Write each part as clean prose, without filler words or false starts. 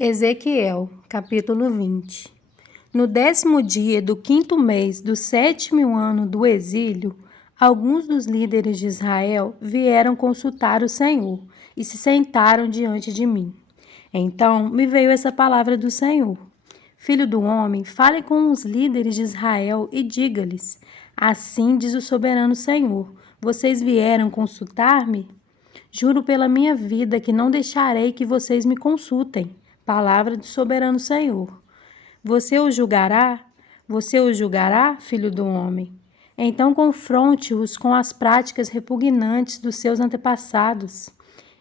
Ezequiel, capítulo 20. No 10º dia do 5º mês do 7º ano do exílio, alguns dos líderes de Israel vieram consultar o Senhor e se sentaram diante de mim. Então me veio essa palavra do Senhor: Filho do homem, fale com os líderes de Israel e diga-lhes: assim diz o soberano Senhor: vocês vieram consultar-me? Juro pela minha vida que não deixarei que vocês me consultem. Palavra do soberano Senhor. Você o julgará? Você o julgará, filho do homem? Então confronte-os com as práticas repugnantes dos seus antepassados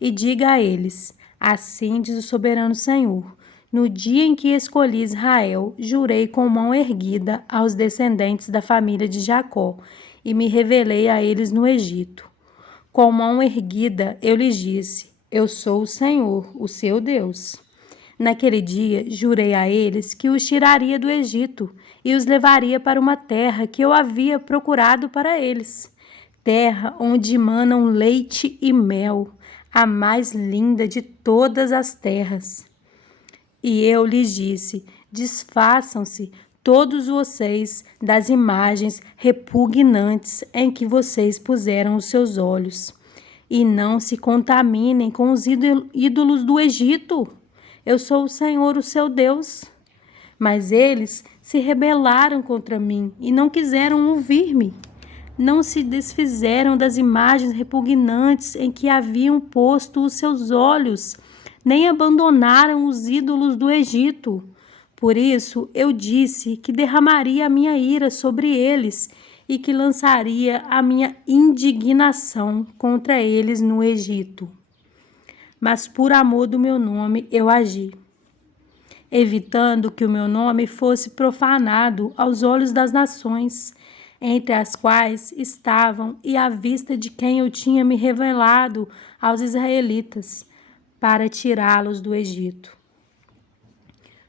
e diga a eles: assim diz o soberano Senhor: no dia em que escolhi Israel, jurei com mão erguida aos descendentes da família de Jacó e me revelei a eles no Egito. Com mão erguida eu lhes disse: eu sou o Senhor, o seu Deus. Naquele dia, jurei a eles que os tiraria do Egito e os levaria para uma terra que eu havia procurado para eles, terra onde manam leite e mel, a mais linda de todas as terras. E eu lhes disse: desfaçam-se todos vocês das imagens repugnantes em que vocês puseram os seus olhos, e não se contaminem com os ídolos do Egito. Eu sou o Senhor, o seu Deus. Mas eles se rebelaram contra mim e não quiseram ouvir-me. Não se desfizeram das imagens repugnantes em que haviam posto os seus olhos, nem abandonaram os ídolos do Egito. Por isso eu disse que derramaria a minha ira sobre eles e que lançaria a minha indignação contra eles no Egito. Mas por amor do meu nome eu agi, evitando que o meu nome fosse profanado aos olhos das nações, entre as quais estavam e à vista de quem eu tinha me revelado aos israelitas, para tirá-los do Egito.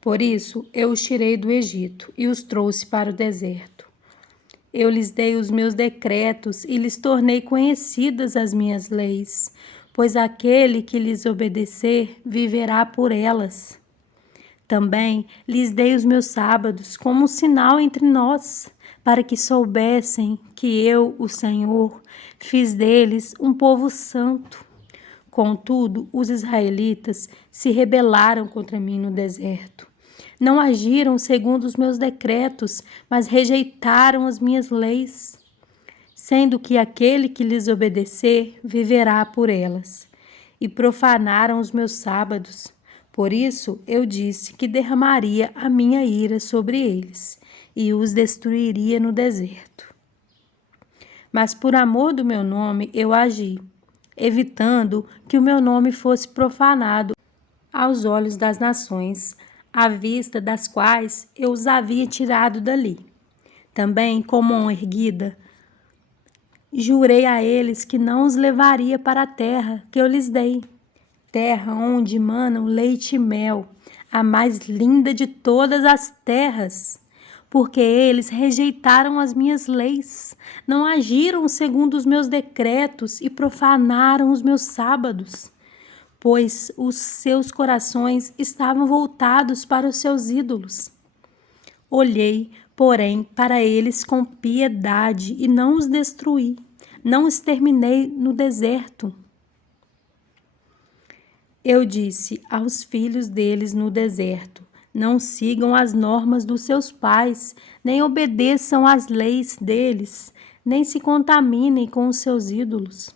Por isso eu os tirei do Egito e os trouxe para o deserto. Eu lhes dei os meus decretos e lhes tornei conhecidas as minhas leis, pois aquele que lhes obedecer viverá por elas. Também lhes dei os meus sábados como um sinal entre nós, para que soubessem que eu, o Senhor, fiz deles um povo santo. Contudo, os israelitas se rebelaram contra mim no deserto. Não agiram segundo os meus decretos, mas rejeitaram as minhas leis, sendo que aquele que lhes obedecer viverá por elas, e profanaram os meus sábados. Por isso eu disse que derramaria a minha ira sobre eles e os destruiria no deserto. Mas por amor do meu nome eu agi, evitando que o meu nome fosse profanado aos olhos das nações, à vista das quais eu os havia tirado dali. Também, com mão erguida, jurei a eles que não os levaria para a terra que eu lhes dei, terra onde manam leite e mel, a mais linda de todas as terras, porque eles rejeitaram as minhas leis, não agiram segundo os meus decretos e profanaram os meus sábados, pois os seus corações estavam voltados para os seus ídolos. Olhei, porém, para eles com piedade e não os destruí, não exterminei no deserto. Eu disse aos filhos deles no deserto: não sigam as normas dos seus pais, nem obedeçam às leis deles, nem se contaminem com os seus ídolos.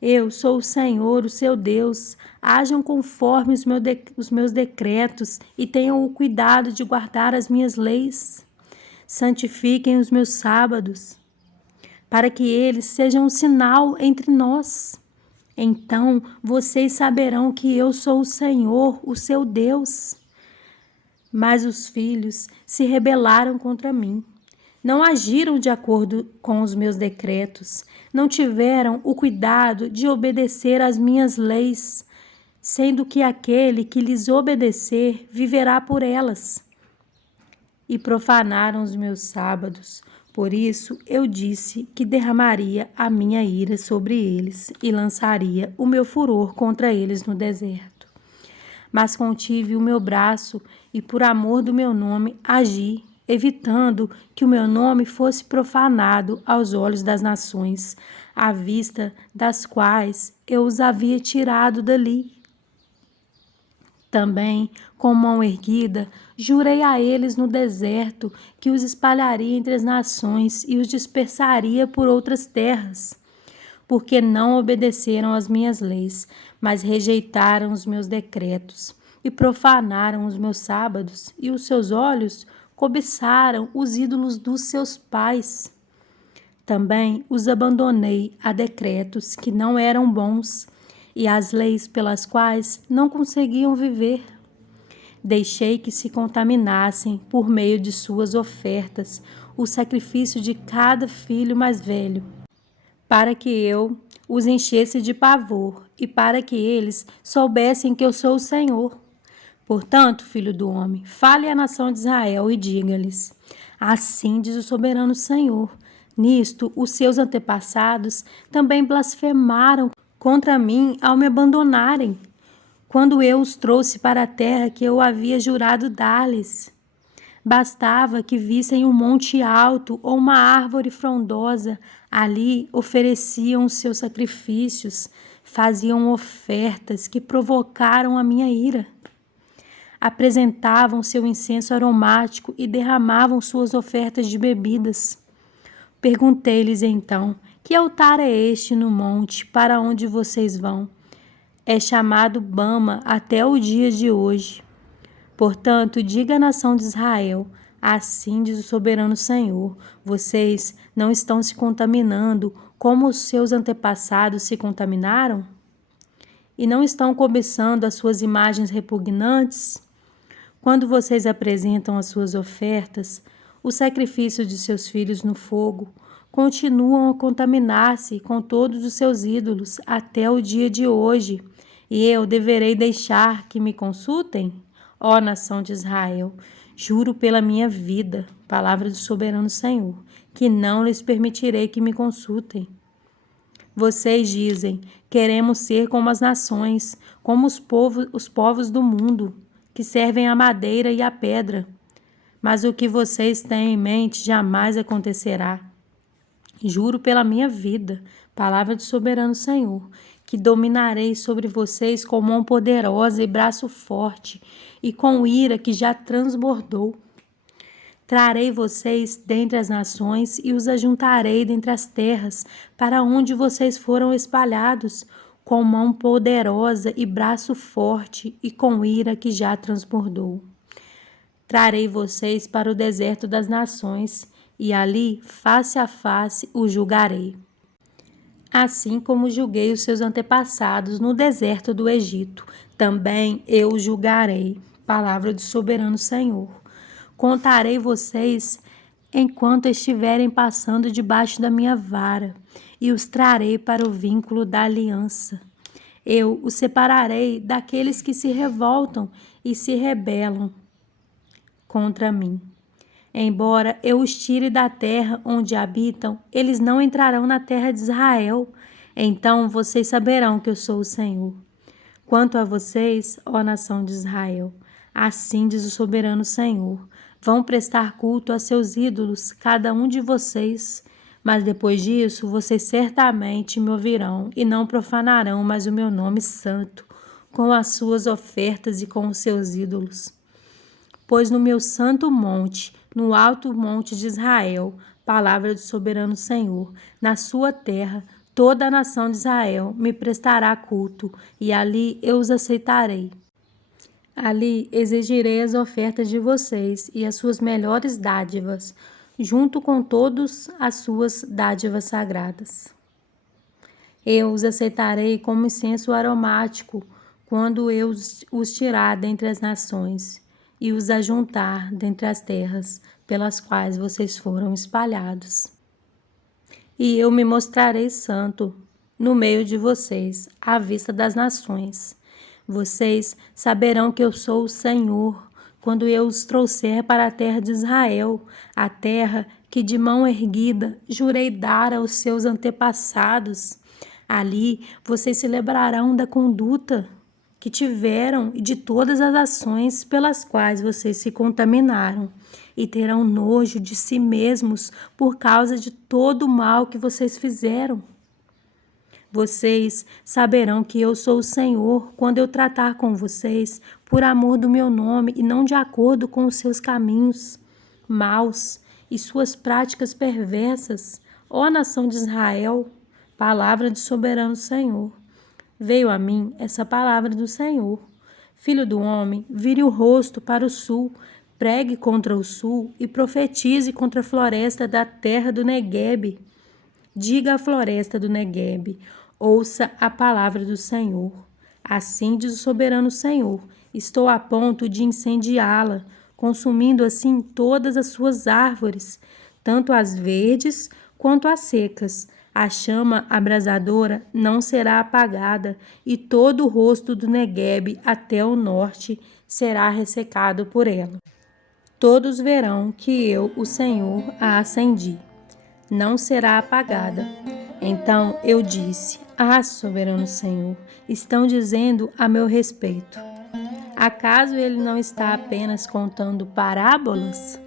Eu sou o Senhor, o seu Deus. Ajam conforme os meus decretos e tenham o cuidado de guardar as minhas leis. Santifiquem os meus sábados, para que eles sejam um sinal entre nós. Então vocês saberão que eu sou o Senhor, o seu Deus. Mas os filhos se rebelaram contra mim. Não agiram de acordo com os meus decretos, não tiveram o cuidado de obedecer às minhas leis, sendo que aquele que lhes obedecer viverá por elas. E profanaram os meus sábados, por isso eu disse que derramaria a minha ira sobre eles e lançaria o meu furor contra eles no deserto. mas contive o meu braço e, por amor do meu nome, agi, evitando que o meu nome fosse profanado aos olhos das nações, à vista das quais eu os havia tirado dali. Também, com mão erguida, jurei a eles no deserto que os espalharia entre as nações e os dispersaria por outras terras, porque não obedeceram às minhas leis, mas rejeitaram os meus decretos e profanaram os meus sábados, e os seus olhos cobiçaram os ídolos dos seus pais. Também os abandonei a decretos que não eram bons e às leis pelas quais não conseguiam viver. Deixei que se contaminassem por meio de suas ofertas o sacrifício de cada filho mais velho, para que eu os enchesse de pavor e para que eles soubessem que eu sou o Senhor. Portanto, filho do homem, fale à nação de Israel e diga-lhes: assim diz o soberano Senhor. Nisto, os seus antepassados também blasfemaram contra mim ao me abandonarem, quando eu os trouxe para a terra que eu havia jurado dar-lhes. Bastava que vissem um monte alto ou uma árvore frondosa, ali ofereciam os seus sacrifícios, faziam ofertas que provocaram a minha ira. Apresentavam seu incenso aromático e derramavam suas ofertas de bebidas. Perguntei-lhes então: que altar é este no monte para onde vocês vão? É chamado Bama até o dia de hoje. Portanto, diga à nação de Israel: assim diz o soberano Senhor: vocês não estão se contaminando como os seus antepassados se contaminaram? E não estão cobiçando as suas imagens repugnantes? Quando vocês apresentam as suas ofertas, o sacrifício de seus filhos no fogo, continuam a contaminar-se com todos os seus ídolos até o dia de hoje, e eu deverei deixar que me consultem? Ó nação de Israel, juro pela minha vida, palavra do soberano Senhor, que não lhes permitirei que me consultem. Vocês dizem: queremos ser como as nações, como os povos do mundo, que servem a madeira e a pedra. Mas o que vocês têm em mente jamais acontecerá. Juro pela minha vida, palavra do soberano Senhor, que dominarei sobre vocês com mão poderosa e braço forte, e com ira que já transbordou. Trarei vocês dentre as nações e os ajuntarei dentre as terras, para onde vocês foram espalhados, com mão poderosa e braço forte, e com ira que já transbordou. Trarei vocês para o deserto das nações, e ali, face a face, os julgarei. Assim como julguei os seus antepassados no deserto do Egito, também eu os julgarei. Palavra do soberano Senhor. Contarei vocês enquanto estiverem passando debaixo da minha vara, e os trarei para o vínculo da aliança. Eu os separarei daqueles que se revoltam e se rebelam contra mim. Embora eu os tire da terra onde habitam, eles não entrarão na terra de Israel. Então vocês saberão que eu sou o Senhor. Quanto a vocês, ó nação de Israel, assim diz o soberano Senhor: vão prestar culto a seus ídolos, cada um de vocês. Mas depois disso, vocês certamente me ouvirão e não profanarão mais o meu nome santo, com as suas ofertas e com os seus ídolos. Pois no meu santo monte, no alto monte de Israel, palavra do soberano Senhor, na sua terra, toda a nação de Israel me prestará culto, e ali eu os aceitarei. Ali exigirei as ofertas de vocês e as suas melhores dádivas, junto com todas as suas dádivas sagradas. Eu os aceitarei como incenso aromático, quando eu os tirar dentre as nações e os ajuntar dentre as terras pelas quais vocês foram espalhados. E eu me mostrarei santo no meio de vocês, à vista das nações. Vocês saberão que eu sou o Senhor, quando eu os trouxer para a terra de Israel, a terra que de mão erguida jurei dar aos seus antepassados. Ali vocês se lembrarão da conduta que tiveram e de todas as ações pelas quais vocês se contaminaram, e terão nojo de si mesmos por causa de todo o mal que vocês fizeram. Vocês saberão que eu sou o Senhor quando eu tratar com vocês por amor do meu nome e não de acordo com os seus caminhos maus e suas práticas perversas, ó nação de Israel. Palavra do soberano Senhor. Veio a mim essa palavra do Senhor. Filho do homem, vire o rosto para o sul, pregue contra o sul e profetize contra a floresta da terra do Neguebe. Diga à floresta do Neguebe, ouça a palavra do Senhor. Assim diz o soberano Senhor, estou a ponto de incendiá-la, consumindo assim todas as suas árvores, tanto as verdes quanto as secas. A chama abrasadora não será apagada, e todo o rosto do Neguebe até o norte será ressecado por ela. Todos verão que eu, o Senhor, a acendi. Não será apagada. Então eu disse: Ah, soberano Senhor, estão dizendo a meu respeito. Acaso ele não está apenas contando parábolas?